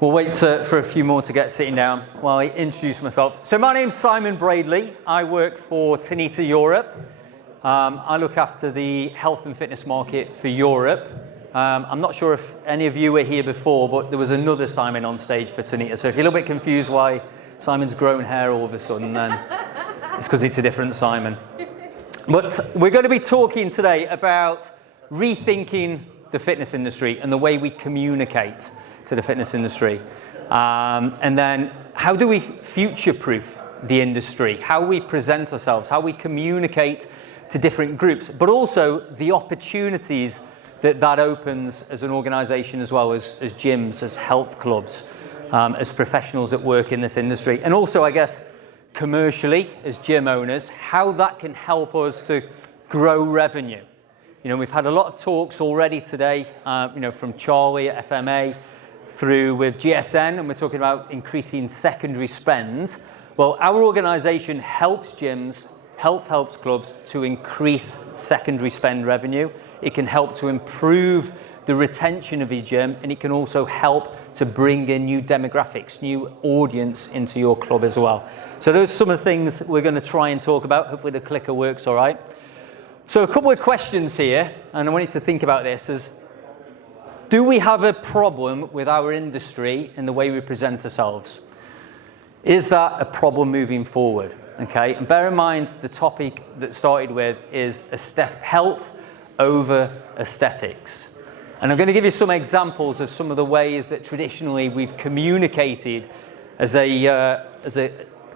We'll wait for a few more to get sitting down while I introduce myself. So my name's Simon Bradley. I work for Tanita Europe. I look after the health and fitness market for Europe. I'm not sure if any of you were here before, but there was another Simon on stage for Tanita. So if you're a little bit confused why Simon's grown hair all of a sudden, then it's because it's a different Simon. But we're going to be talking today about rethinking the fitness industry and the way we communicate to the fitness industry. And then how do we future-proof the industry, how we present ourselves, how we communicate to different groups, but also the opportunities that opens as an organization as well as gyms, as health clubs, as professionals that work in this industry. And also, I guess, commercially, as gym owners, how that can help us to grow revenue. You know, we've had a lot of talks already today, from Charlie at FMA through with GSN, and we're talking about increasing secondary spend. Well, our organization helps gyms, helps clubs to increase secondary spend revenue. It can help to improve the retention of your gym, and it can also help to bring in new demographics, new audience into your club as well. So those are some of the things we're going to try and talk about. Hopefully the clicker works all right. So a couple of questions here, and I want you to think about this as, do we have a problem with our industry and the way we present ourselves? Is that a problem moving forward? Okay, and bear in mind the topic that started with is health over aesthetics. And I'm going to give you some examples of some of the ways that traditionally we've communicated as a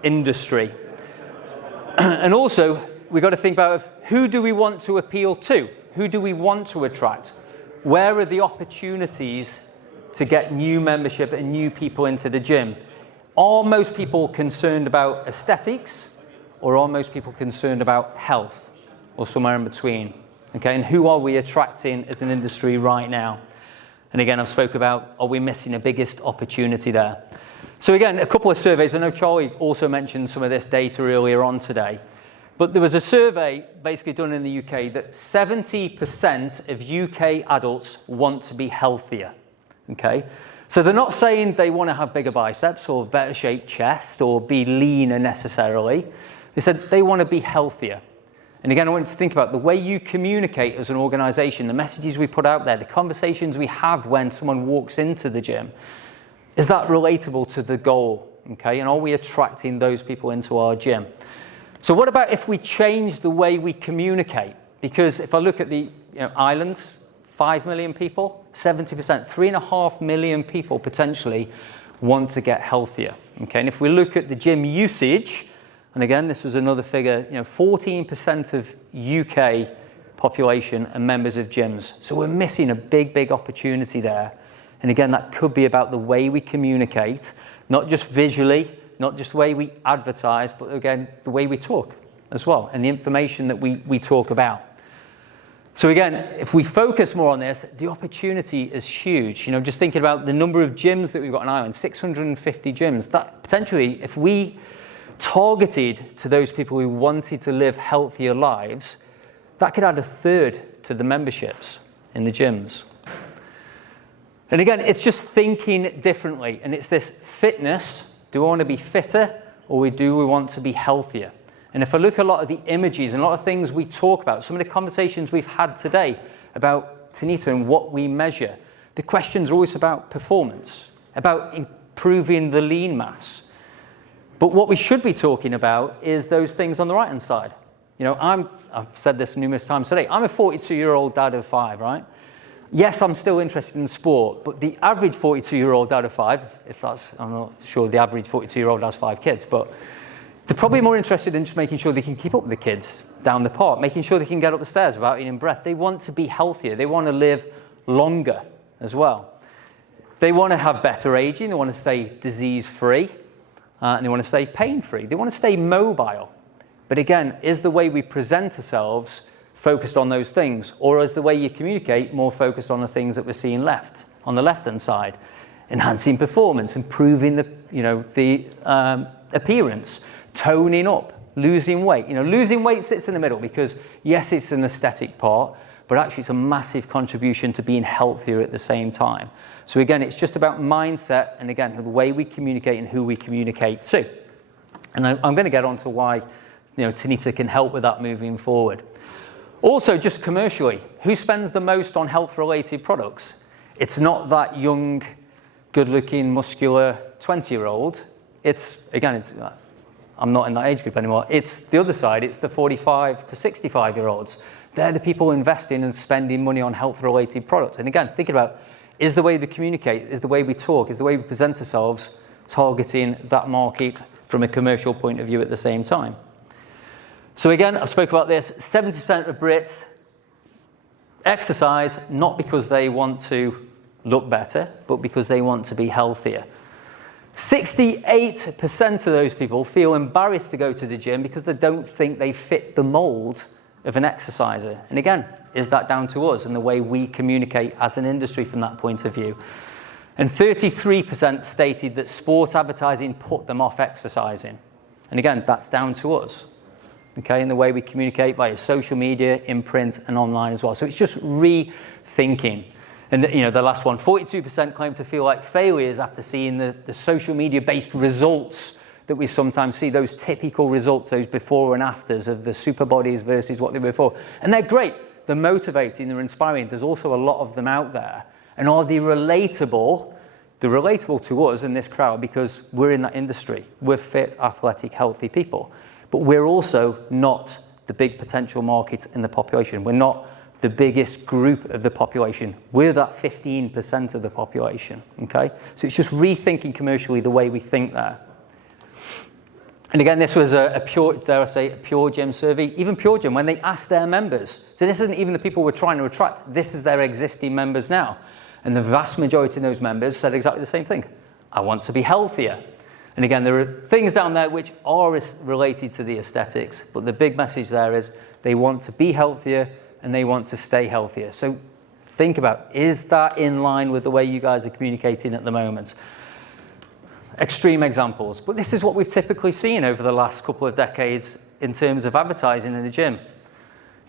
industry. And also, we've got to think about who do we want to appeal to? Who do we want to attract? Where are the opportunities to get new membership and new people into the gym? Are most people concerned about aesthetics, or are most people concerned about health, or somewhere in between? Okay, and who are we attracting as an industry right now? And again, I've spoke about, are we missing the biggest opportunity there? So again, a couple of surveys. I know Charlie also mentioned some of this data earlier on today. But there was a survey basically done in the UK that 70% of UK adults want to be healthier. Okay? So they're not saying they want to have bigger biceps or better shaped chest or be leaner necessarily. They said they want to be healthier. And again, I want you to think about the way you communicate as an organization, the messages we put out there, the conversations we have when someone walks into the gym. Is that relatable to the goal? Okay? And are we attracting those people into our gym? So what about if we change the way we communicate? Because if I look at the islands, 5 million people, 70%, 3.5 million people potentially want to get healthier. Okay, and if we look at the gym usage, and again, this was another figure, 14% of UK population are members of gyms. So we're missing a big opportunity there. And again, that could be about the way we communicate, not just visually, not just the way we advertise, but again, the way we talk as well, and the information that we talk about. So again, if we focus more on this, the opportunity is huge. Just thinking about the number of gyms that we've got in Ireland, 650 gyms, that potentially, if we targeted to those people who wanted to live healthier lives, that could add a third to the memberships in the gyms. And again, it's just thinking differently, and it's this fitness. Do we want to be fitter, or do we want to be healthier? And if I look at a lot of the images and a lot of things we talk about, some of the conversations we've had today about Tanita and what we measure, the questions are always about performance, about improving the lean mass. But what we should be talking about is those things on the right-hand side. I've said this numerous times today. I'm a 42-year-old dad of 5, right? Yes, I'm still interested in sport, but the average 42-year-old out of 5, I'm not sure the average 42-year-old has 5 kids, but they're probably more interested in just making sure they can keep up with the kids down the park, making sure they can get up the stairs without eating breath. They want to be healthier. They want to live longer as well. They want to have better aging. They want to stay disease-free, and they want to stay pain-free. They want to stay mobile. But again, is the way we present ourselves focused on those things, or is the way you communicate more focused on the things that we're seeing on the left-hand side? Enhancing performance, improving the appearance, toning up, losing weight. Losing weight sits in the middle because, yes, it's an aesthetic part, but actually it's a massive contribution to being healthier at the same time. So again, it's just about mindset and again, the way we communicate and who we communicate to. And I'm going to get on to why Tanita can help with that moving forward. Also, just commercially, who spends the most on health-related products? It's not that young, good-looking, muscular 20-year-old. I'm not in that age group anymore. It's the other side. It's the 45 to 65-year-olds. They're the people investing and spending money on health-related products. And again, thinking about, is the way we communicate, is the way we talk, is the way we present ourselves targeting that market from a commercial point of view at the same time? So again, I've spoke about this, 70% of Brits exercise not because they want to look better, but because they want to be healthier. 68% of those people feel embarrassed to go to the gym because they don't think they fit the mold of an exerciser. And again, is that down to us and the way we communicate as an industry from that point of view? And 33% stated that sports advertising put them off exercising. And again, that's down to us. Okay, in the way we communicate via social media, in print, and online as well. So it's just rethinking. And the last one, 42% claim to feel like failures after seeing the social media-based results that we sometimes see, those typical results, those before and afters of the super bodies versus what they were before. And they're great. They're motivating, they're inspiring. There's also a lot of them out there. And are they relatable? They're relatable to us in this crowd because we're in that industry. We're fit, athletic, healthy people. But we're also not the big potential market in the population. We're not the biggest group of the population. We're that 15% of the population, okay? So it's just rethinking commercially the way we think there. And again, this was a pure, dare I say, a Pure Gym survey. Even Pure Gym, when they asked their members, so this isn't even the people we're trying to attract, this is their existing members now. And the vast majority of those members said exactly the same thing. I want to be healthier. And again, there are things down there which are related to the aesthetics, but the big message there is they want to be healthier and they want to stay healthier. So think about, is that in line with the way you guys are communicating at the moment? Extreme examples, but this is what we've typically seen over the last couple of decades in terms of advertising in the gym.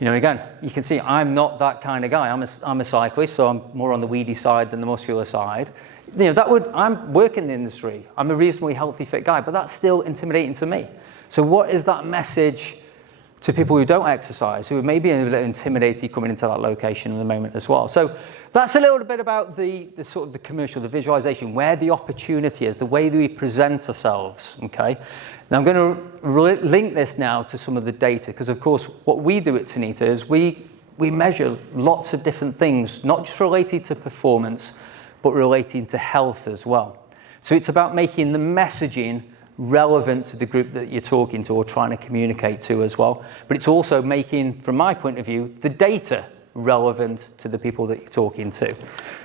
Again, you can see I'm not that kind of guy. I'm a cyclist, so I'm more on the weedy side than the muscular side. I'm working in the industry. I'm a reasonably healthy, fit guy, but that's still intimidating to me. So what is that message to people who don't exercise, who may be a little intimidated coming into that location in the moment as well? So that's a little bit about the sort of the commercial, the visualization, where the opportunity is, the way that we present ourselves, okay? Now I'm going to link this now to some of the data, because of course what we do at Tanita is we measure lots of different things, not just related to performance, but relating to health as well. So it's about making the messaging relevant to the group that you're talking to or trying to communicate to as well. But it's also making, from my point of view, the data relevant to the people that you're talking to.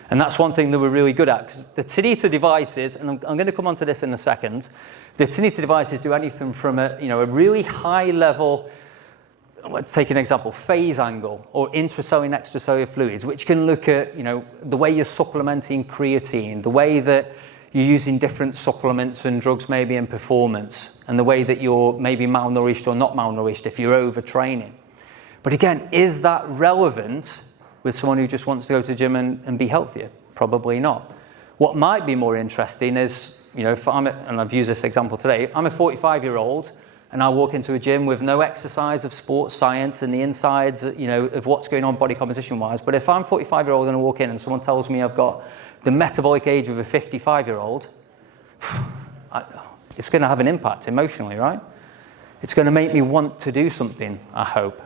And that's one thing that we're really good at, because the Tanita devices, and I'm going to come on to this in a second, the Tanita devices do anything from a really high level, let's take an example, phase angle or intracellular and extracellular fluids, which can look at the way you're supplementing creatine, the way that you're using different supplements and drugs maybe in performance, and the way that you're maybe malnourished or not malnourished if you're overtraining. But again, is that relevant with someone who just wants to go to the gym and be healthier? Probably not. What might be more interesting is, if and I've used this example today, I'm a 45-year-old and I walk into a gym with no exercise of sports science and the insides, of what's going on body composition-wise. But if I'm 45-year-old and I walk in and someone tells me I've got the metabolic age of a 55-year-old, it's going to have an impact emotionally, right? It's going to make me want to do something, I hope.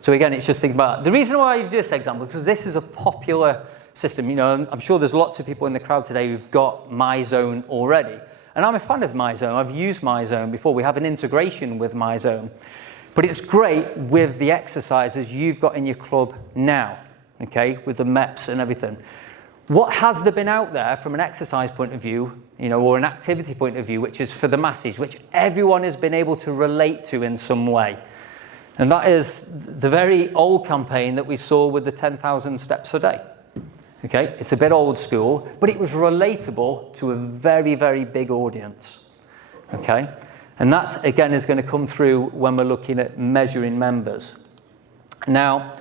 So again, it's just thinking about the reason why I use this example, because this is a popular system. I'm sure there's lots of people in the crowd today who've got MyZone already. And I'm a fan of MyZone. I've used MyZone before. We have an integration with MyZone. But it's great with the exercises you've got in your club now, okay, with the MEPs and everything. What has there been out there from an exercise point of view, or an activity point of view, which is for the masses, which everyone has been able to relate to in some way? And that is the very old campaign that we saw with the 10,000 steps a day. Okay, it's a bit old school, but it was relatable to a very, very big audience. Okay, and that again is going to come through when we're looking at measuring members. Now,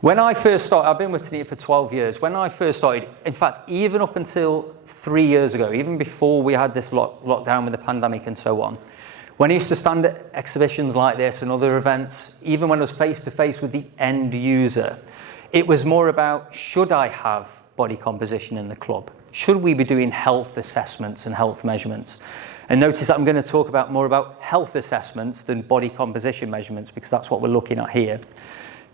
When I first started, I've been with Tanita for 12 years. When I first started, in fact, even up until 3 years ago, even before we had this lockdown with the pandemic and so on, when I used to stand at exhibitions like this and other events, even when I was face to face with the end user, it was more about, should I have body composition in the club? Should we be doing health assessments and health measurements? And notice that I'm going to talk about more about health assessments than body composition measurements, because that's what we're looking at here.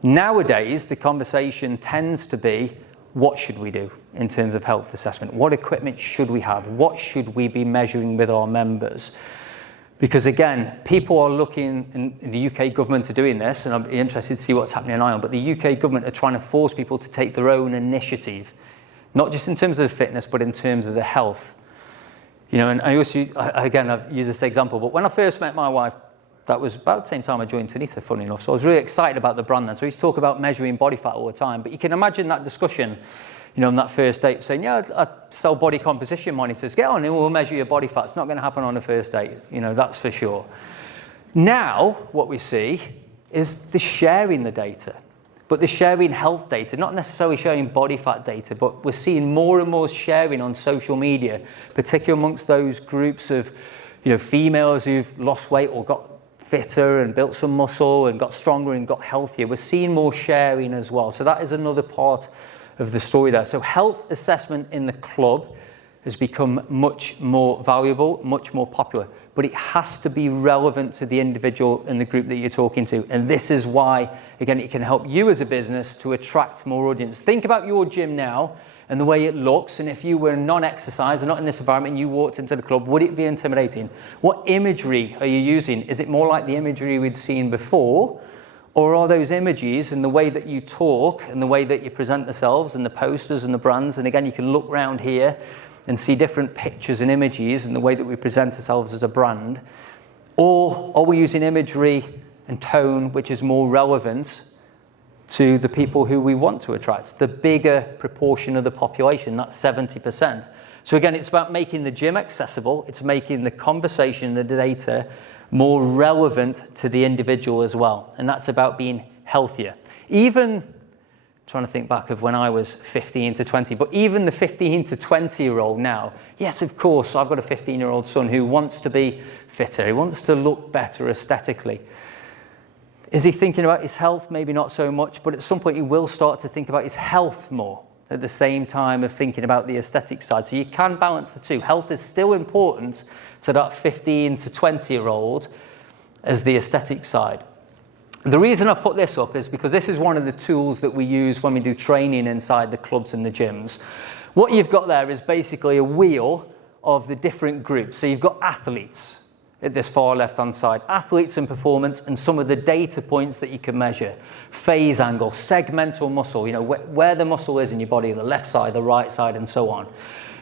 Nowadays, the conversation tends to be, what should we do in terms of health assessment? What equipment should we have? What should we be measuring with our members? Because again, people are looking, in the UK government are doing this, and I'm interested to see what's happening in Ireland, but the UK government are trying to force people to take their own initiative, not just in terms of the fitness, but in terms of the health. You know, and I've used this example, but when I first met my wife, that was about the same time I joined Tanita, funny enough. So I was really excited about the brand then. So we used to talk about measuring body fat all the time. But you can imagine that discussion, you know, on that first date, saying, yeah, I sell body composition monitors. Get on and we'll measure your body fat. It's not going to happen on the first date. You know, that's for sure. Now, what we see is the sharing the data. But the sharing health data, not necessarily sharing body fat data, but we're seeing more and more sharing on social media, particularly amongst those groups of, you know, females who've lost weight or got fitter and built some muscle and got stronger and got healthier. We're seeing more sharing as well. So that is another part of the story there. So health assessment in the club has become much more valuable, much more popular, but it has to be relevant to the individual and the group that you're talking to. And this is why, again, it can help you as a business to attract more audience. Think about your gym now and the way it looks, and if you were non-exerciser, not in this environment, and you walked into the club, would it be intimidating? What imagery are you using? Is it more like the imagery we'd seen before, or are those images and the way that you talk and the way that you present yourselves and the posters and the brands, and again, you can look around here and see different pictures and images and the way that we present ourselves as a brand, or are we using imagery and tone which is more relevant to the people who we want to attract, the bigger proportion of the population, that's 70%. So again, it's about making the gym accessible, it's making the conversation, the data more relevant to the individual as well. And that's about being healthier. Even, trying to think back of when I was 15 to 20, but even the 15 to 20-year-old now, yes, of course, I've got a 15-year-old son who wants to be fitter, he wants to look better aesthetically. Is he thinking about his health? Maybe not so much, but at some point he will start to think about his health more at the same time of thinking about the aesthetic side. So you can balance the two. Health is still important to that 15 to 20-year-old as the aesthetic side. The reason I put this up is because this is one of the tools that we use when we do training inside the clubs and the gyms. What you've got there is basically a wheel of the different groups. So you've got athletes at this far left-hand side, athletes and performance, and some of the data points that you can measure. Phase angle, segmental muscle, you know, where the muscle is in your body, the left side, the right side, and so on.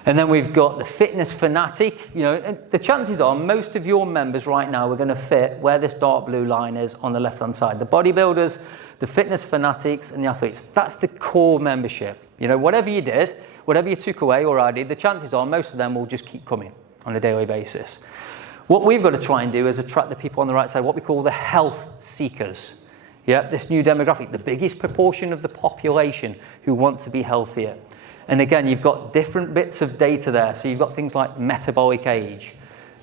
And then we've got the fitness fanatic, you know, and the chances are most of your members right now are going to fit where this dark blue line is on the left-hand side. The bodybuilders, the fitness fanatics, and the athletes. That's the core membership. You know, whatever you did, whatever you took away or added, the chances are most of them will just keep coming on a daily basis. What we've got to try and do is attract the people on the right side, what we call the health seekers. Yeah, this new demographic, the biggest proportion of the population who want to be healthier. And again, you've got different bits of data there. So you've got things like metabolic age,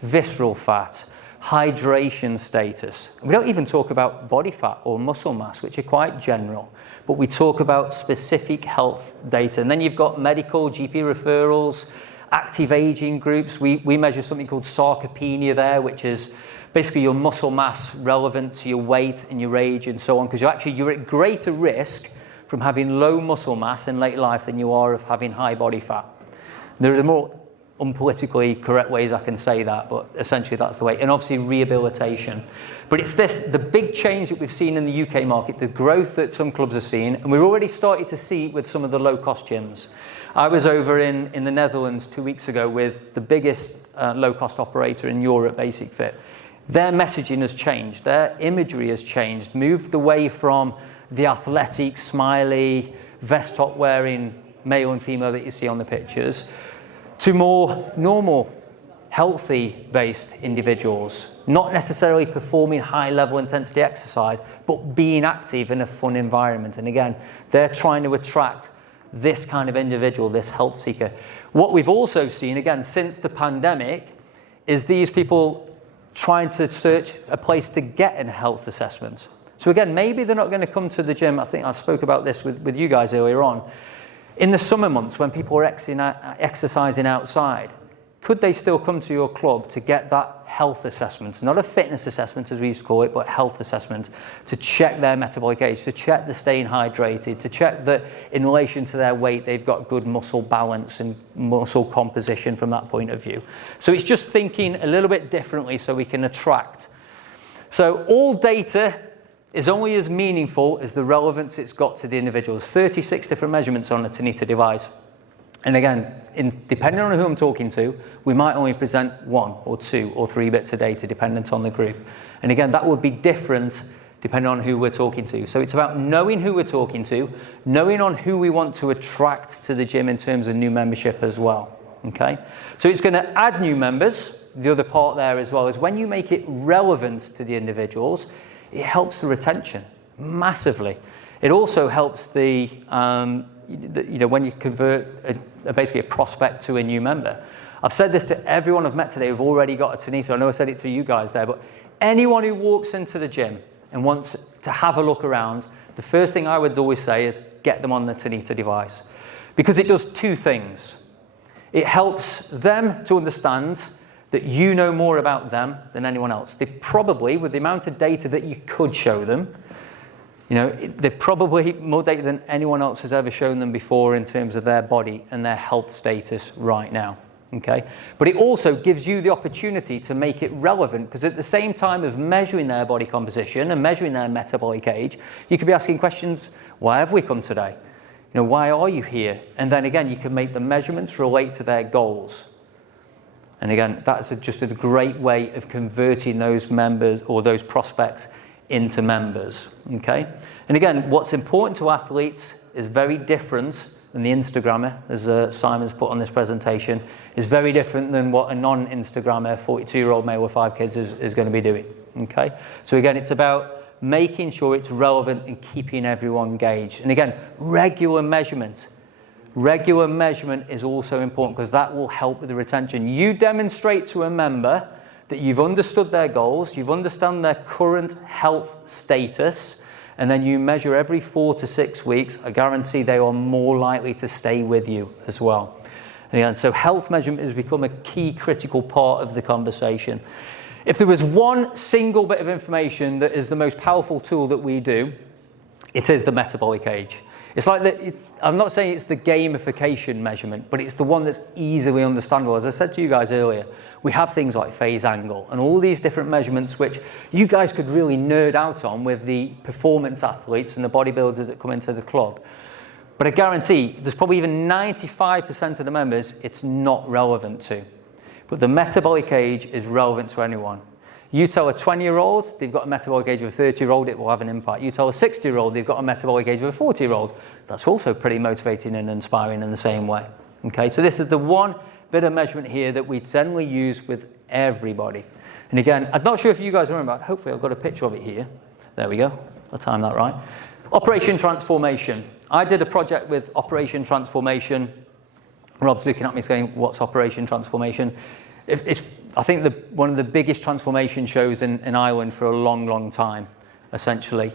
visceral fat, hydration status. We don't even talk about body fat or muscle mass, which are quite general, but we talk about specific health data. And then you've got medical, GP referrals, active aging groups. We measure something called sarcopenia there, which is basically your muscle mass relevant to your weight and your age and so on, because you're at greater risk from having low muscle mass in late life than you are of having high body fat. There are the more unpolitically correct ways I can say that, but essentially that's the way. And obviously rehabilitation. But it's the big change that we've seen in the UK market, the growth that some clubs are seeing, and we're already starting to see it with some of the low-cost gyms. I was over in the Netherlands 2 weeks ago with the biggest low-cost operator in Europe, Basic Fit. Their messaging has changed, their imagery has changed, moved away from the athletic, smiley, vest top wearing male and female that you see on the pictures to more normal, healthy-based individuals, not necessarily performing high-level intensity exercise, but being active in a fun environment. And again, they're trying to attract this kind of individual, this health seeker. What we've also seen, again, since the pandemic, is these people trying to search a place to get a health assessment. So again, maybe they're not going to come to the gym. I think I spoke about this with you guys earlier on. In the summer months when people are exercising outside, could they still come to your club to get that health assessment? Not a fitness assessment as we used to call it, but health assessment, to check their metabolic age, to check they're staying hydrated, to check that in relation to their weight they've got good muscle balance and muscle composition from that point of view. So it's just thinking a little bit differently so we can attract. So all data is only as meaningful as the relevance it's got to the individuals. 36 different measurements on a Tanita device. And again, depending on who I'm talking to, we might only present 1 or 2 or 3 bits of data dependent on the group. And again, that would be different depending on who we're talking to. So it's about knowing who we're talking to, knowing on who we want to attract to the gym in terms of new membership as well. Okay? So it's going to add new members. The other part there as well is when you make it relevant to the individuals, it helps the retention massively. It also helps when you convert basically a prospect to a new member. I've said this to everyone I've met today who've already got a Tanita. I know I said it to you guys there, but anyone who walks into the gym and wants to have a look around, the first thing I would always say is get them on the Tanita device. Because it does 2 things. It helps them to understand that you know more about them than anyone else. They probably, with the amount of data that you could show them, they're probably more data than anyone else has ever shown them before in terms of their body and their health status right now, okay? But it also gives you the opportunity to make it relevant, because at the same time of measuring their body composition and measuring their metabolic age, you could be asking questions, why have we come today? Why are you here? And then again, you can make the measurements relate to their goals. And again, that's just a great way of converting those members or those prospects into members, okay? And again, what's important to athletes is very different than the Instagrammer, as Simon's put on this presentation, is very different than what a non-Instagrammer 42-year-old male with 5 kids is going to be doing, okay? So again, it's about making sure it's relevant and keeping everyone engaged. And again, regular measurement. Regular measurement is also important because that will help with the retention. You demonstrate to a member that you've understood their goals, you've understood their current health status, and then you measure every 4 to 6 weeks, I guarantee they are more likely to stay with you as well. And so health measurement has become a key critical part of the conversation. If there was one single bit of information that is the most powerful tool that we do, it is the metabolic age. It's like I'm not saying it's the gamification measurement, but it's the one that's easily understandable. As I said to you guys earlier, we have things like phase angle and all these different measurements which you guys could really nerd out on with the performance athletes and the bodybuilders that come into the club. But I guarantee there's probably even 95% of the members it's not relevant to. But the metabolic age is relevant to anyone. You tell a 20-year-old they've got a metabolic age of a 30-year-old, it will have an impact. You tell a 60-year-old they've got a metabolic age of a 40-year-old, that's also pretty motivating and inspiring in the same way. Okay, so this is the one bit of measurement here that we generally use with everybody. And again, I'm not sure if you guys remember, hopefully I've got a picture of it here. There we go, I'll time that right. Operation Transformation. I did a project with Operation Transformation. Rob's looking at me saying, what's Operation Transformation? It's I think one of the biggest transformation shows in Ireland for a long, long time, essentially.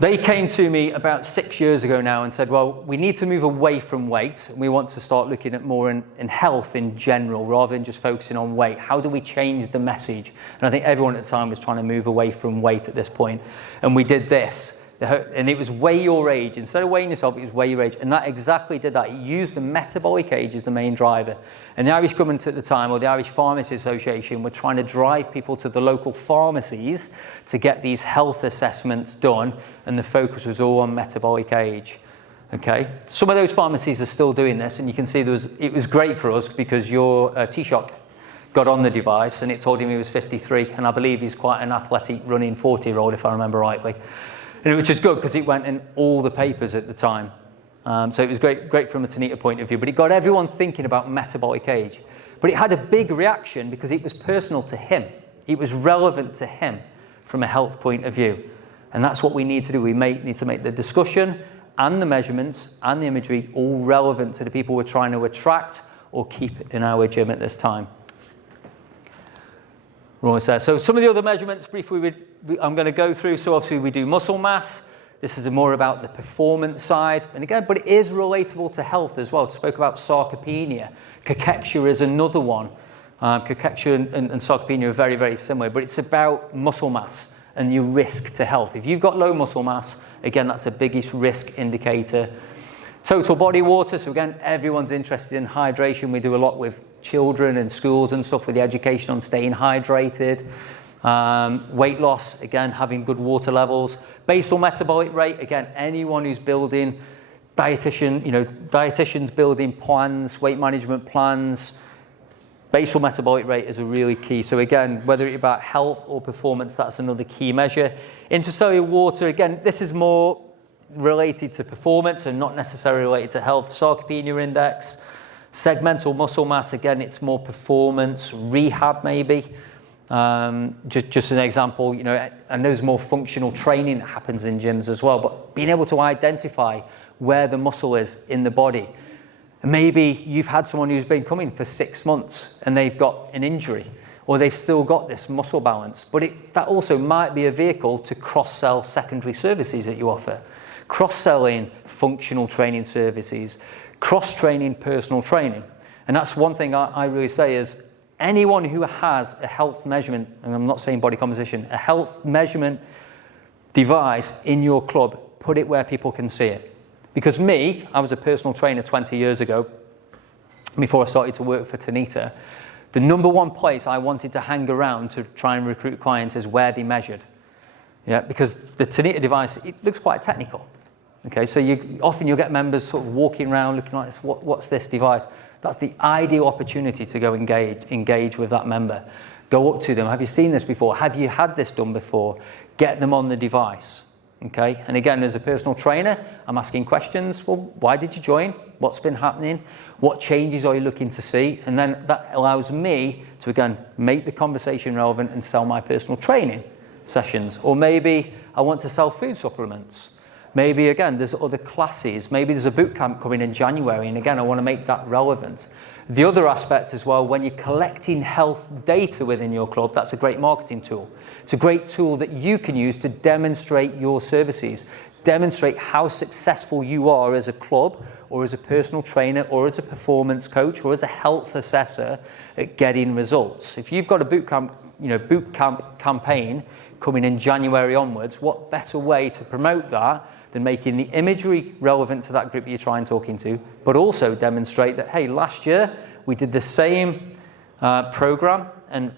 They came to me about 6 years ago now and said, well, we need to move away from weight. And we want to start looking at more in health in general, rather than just focusing on weight. How do we change the message? And I think everyone at the time was trying to move away from weight at this point. And we did this. And it was weigh your age. Instead of weighing yourself, it was weigh your age. And that exactly did that. It used the metabolic age as the main driver. And the Irish government at the time, or the Irish Pharmacy Association, were trying to drive people to the local pharmacies to get these health assessments done. And the focus was all on metabolic age. Okay? Some of those pharmacies are still doing this. And you can see it was great for us because your Taoiseach got on the device and it told him he was 53. And I believe he's quite an athletic running 40-year-old, if I remember rightly. Which is good because it went in all the papers at the time. So it was great from a Tanita point of view, but it got everyone thinking about metabolic age. But it had a big reaction because it was personal to him. It was relevant to him from a health point of view. And that's what we need to do. We need to make the discussion and the measurements and the imagery all relevant to the people we're trying to attract or keep in our gym at this time. So some of the other measurements briefly I'm going to go through. So obviously we do muscle mass. This is more about the performance side. And again, but it is relatable to health as well. I spoke about sarcopenia. Cachexia is another one. Cachexia and sarcopenia are very, very similar, but it's about muscle mass and your risk to health. If you've got low muscle mass, again, that's the biggest risk indicator. Total body water, so again, everyone's interested in hydration. We do a lot with children and schools and stuff with the education on staying hydrated. Weight loss, again, having good water levels. Basal metabolic rate, again, anyone who's building dietitians building plans, weight management plans. Basal metabolic rate is a really key. So again, whether it's about health or performance, that's another key measure. Intracellular water, again, this is more related to performance and not necessarily related to health. Sarcopenia index, segmental muscle mass, again, it's more performance, rehab maybe. Just an example, and there's more functional training that happens in gyms as well, but being able to identify where the muscle is in the body. And maybe you've had someone who's been coming for 6 months and they've got an injury, or they've still got this muscle balance, but that also might be a vehicle to cross-sell secondary services that you offer. Cross-selling functional training services, cross-training personal training. And that's one thing I really say is anyone who has a health measurement, and I'm not saying body composition, a health measurement device in your club, put it where people can see it. Because I was a personal trainer 20 years ago, before I started to work for Tanita. The number one place I wanted to hang around to try and recruit clients is where they measured. Yeah, because the Tanita device, it looks quite technical. Okay, so you'll get members sort of walking around looking like this, what's this device? That's the ideal opportunity to go engage with that member. Go up to them. Have you seen this before? Have you had this done before? Get them on the device. Okay, and again, as a personal trainer, I'm asking questions. Well, why did you join? What's been happening? What changes are you looking to see? And then that allows me to, again, make the conversation relevant and sell my personal training sessions. Or maybe I want to sell food supplements. Maybe, again, there's other classes. Maybe there's a boot camp coming in January, and again, I want to make that relevant. The other aspect as well, when you're collecting health data within your club, that's a great marketing tool. It's a great tool that you can use to demonstrate your services, demonstrate how successful you are as a club or as a personal trainer or as a performance coach or as a health assessor at getting results. If you've got a boot camp campaign coming in January onwards, what better way to promote that than making the imagery relevant to that group you're trying talking to, but also demonstrate that, hey, last year we did the same program and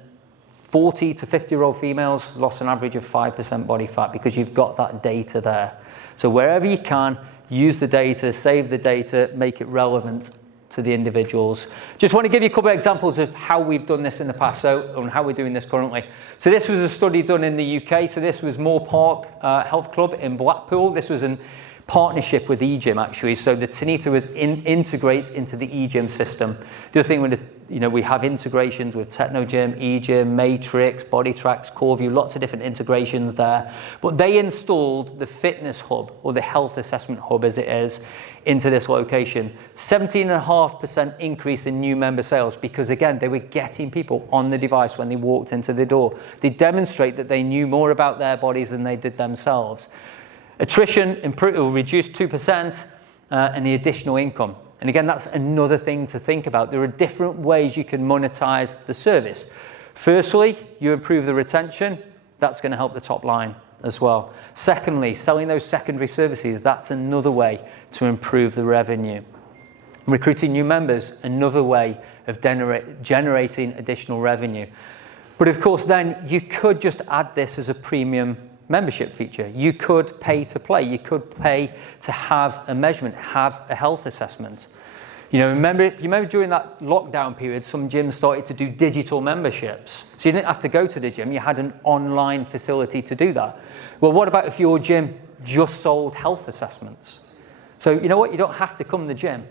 40 to 50-year-old females lost an average of 5% body fat because you've got that data there. So wherever you can, use the data, save the data, make it relevant to the individuals. Just want to give you a couple of examples of how we've done this in the past, and how we're doing this currently. So this was a study done in the UK. So this was Moore Park Health Club in Blackpool. This was in partnership with eGym, actually. So the Tanita integrates into the eGym system. The other thing, we have integrations with Technogym, eGym, Matrix, BodyTrax, CoreView, lots of different integrations there. But they installed the fitness hub, or the health assessment hub as it is, into this location. 17.5% increase in new member sales because, again, they were getting people on the device when they walked into the door. They demonstrate that they knew more about their bodies than they did themselves. Attrition reduced 2% and the additional income. And again, that's another thing to think about. There are different ways you can monetize the service. Firstly, you improve the retention. That's going to help the top line as well. Secondly, selling those secondary services, that's another way to improve the revenue. Recruiting new members, another way of generating additional revenue. But of course, then you could just add this as a premium membership feature. You could pay to play. You could pay to have a measurement, have a health assessment. Remember during that lockdown period, some gyms started to do digital memberships. So you didn't have to go to the gym. You had an online facility to do that. Well, what about if your gym just sold health assessments? So you know what? You don't have to come to the gym.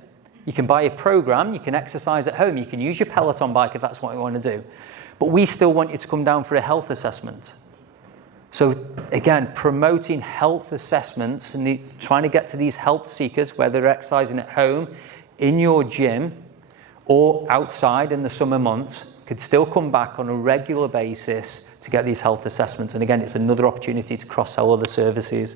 You can buy a program, you can exercise at home, you can use your Peloton bike if that's what you want to do. But we still want you to come down for a health assessment. So again, promoting health assessments and trying to get to these health seekers, whether they're exercising at home, in your gym, or outside in the summer months, could still come back on a regular basis to get these health assessments. And again, it's another opportunity to cross-sell other services.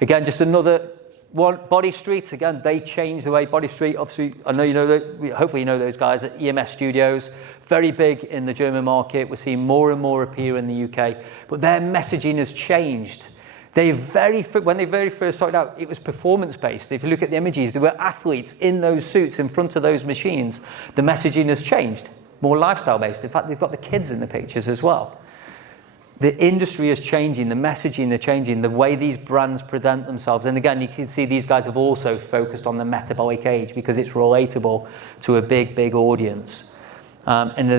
Again, just another one, Body Street. Again, they changed the way Body Street, obviously, I know you know that, hopefully you know those guys at EMS Studios. Very big in the German market. We're seeing more and more appear in the UK. But their messaging has changed. When they very first started out, it was performance-based. If you look at the images, there were athletes in those suits in front of those machines. The messaging has changed, more lifestyle-based. In fact, they've got the kids in the pictures as well. The industry is changing, the messaging is changing, the way these brands present themselves. And again, you can see these guys have also focused on the metabolic age because it's relatable to a big, big audience. And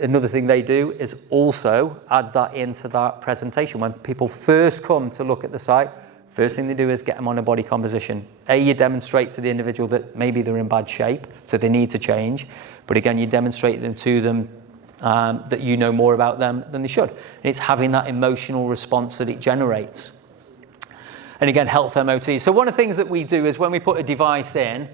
another thing they do is also add that into that presentation. When people first come to look at the site, first thing they do is get them on a body composition. You demonstrate to the individual that maybe they're in bad shape, so they need to change. But again, you demonstrate to them that you know more about them than they should. And it's having that emotional response that it generates. And again, health MOT. So one of the things that we do is when we put a device in,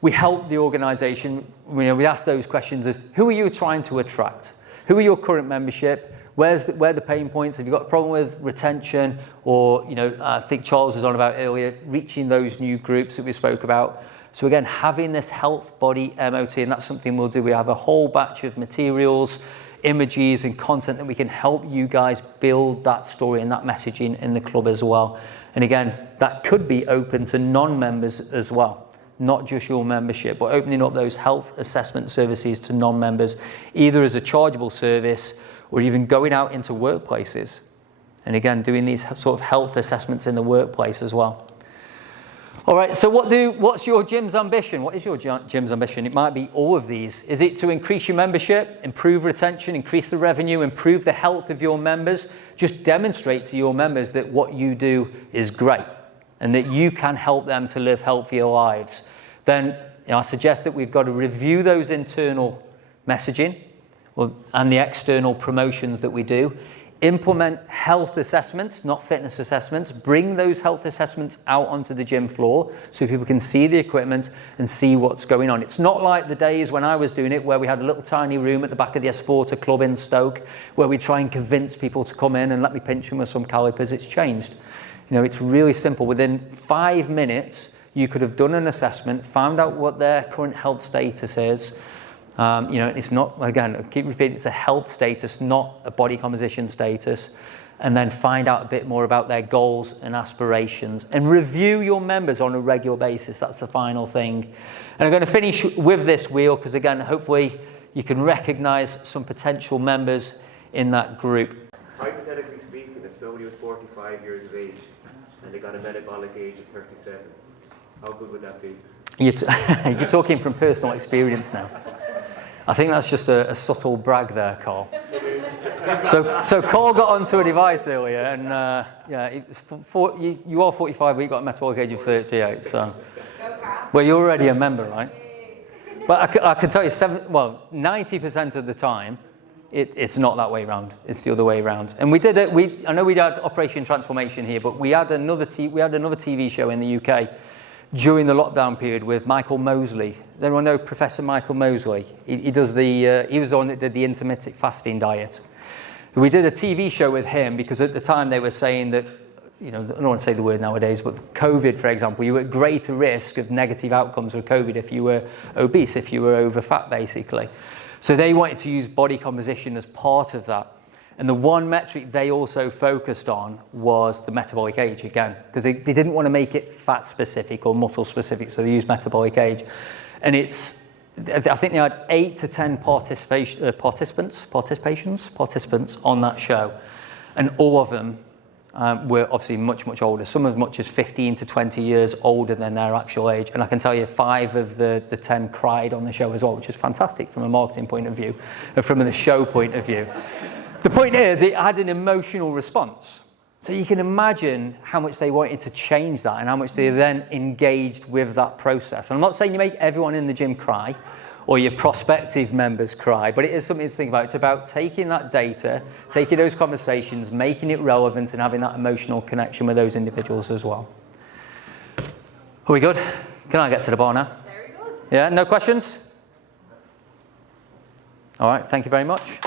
we help the organisation. We ask those questions of who are you trying to attract? Who are your current membership? Where are the pain points? Have you got a problem with retention? Or, I think Charles was on about earlier, reaching those new groups that we spoke about. So again, having this health body MOT, and that's something we'll do. We have a whole batch of materials, images and content that we can help you guys build that story and that messaging in the club as well. And again, that could be open to non-members as well. Not just your membership, but opening up those health assessment services to non-members, either as a chargeable service or even going out into workplaces. And again, doing these sort of health assessments in the workplace as well. All right, so what's your gym's ambition? What is your gym's ambition? It might be all of these. Is it to increase your membership, improve retention, increase the revenue, improve the health of your members? Just demonstrate to your members that what you do is great, and that you can help them to live healthier lives. Then I suggest that we've got to review those internal messaging and the external promotions that we do. Implement health assessments, not fitness assessments. Bring those health assessments out onto the gym floor so people can see the equipment and see what's going on. It's not like the days when I was doing it where we had a little tiny room at the back of the Esporta Club in Stoke where we try and convince people to come in and let me pinch them with some calipers. It's changed. It's really simple. Within 5 minutes, you could have done an assessment, found out what their current health status is. It's not, again, I keep repeating, it's a health status, not a body composition status. And then find out a bit more about their goals and aspirations. And review your members on a regular basis. That's the final thing. And I'm going to finish with this wheel because, again, hopefully you can recognize some potential members in that group. Hypothetically speaking, if somebody was 45 years of age and they got a metabolic age of 37, how good would that be? You're talking from personal experience now. I think that's just a subtle brag there, Carl. So Carl got onto a device earlier, and you are 45, but you got a metabolic age of 38. So, well, you're already a member, right? But I can tell you, 90% of the time, it's not that way around. It's the other way around. And we did it. I know we had Operation Transformation here, but we had another TV show in the UK during the lockdown period with Michael Mosley. Does anyone know Professor Michael Mosley? He was the one that did the intermittent fasting diet. We did a TV show with him because at the time they were saying that, I don't want to say the word nowadays, but COVID, for example, you were at greater risk of negative outcomes with COVID if you were obese, if you were over fat, basically. So they wanted to use body composition as part of that. And the one metric they also focused on was the metabolic age again, because they didn't want to make it fat specific or muscle specific, so they used metabolic age. And I think they had 8 to 10 participants on that show. And all of them were obviously much, much older, some as much as 15 to 20 years older than their actual age. And I can tell you 5 of the 10 cried on the show as well, which is fantastic from a marketing point of view and from the show point of view. The point is, it had an emotional response. So you can imagine how much they wanted to change that and how much they then engaged with that process. And I'm not saying you make everyone in the gym cry or your prospective members cry, but it is something to think about. It's about taking that data, taking those conversations, making it relevant and having that emotional connection with those individuals as well. Are we good? Can I get to the bar now? Very good. Yeah, no questions? All right, thank you very much.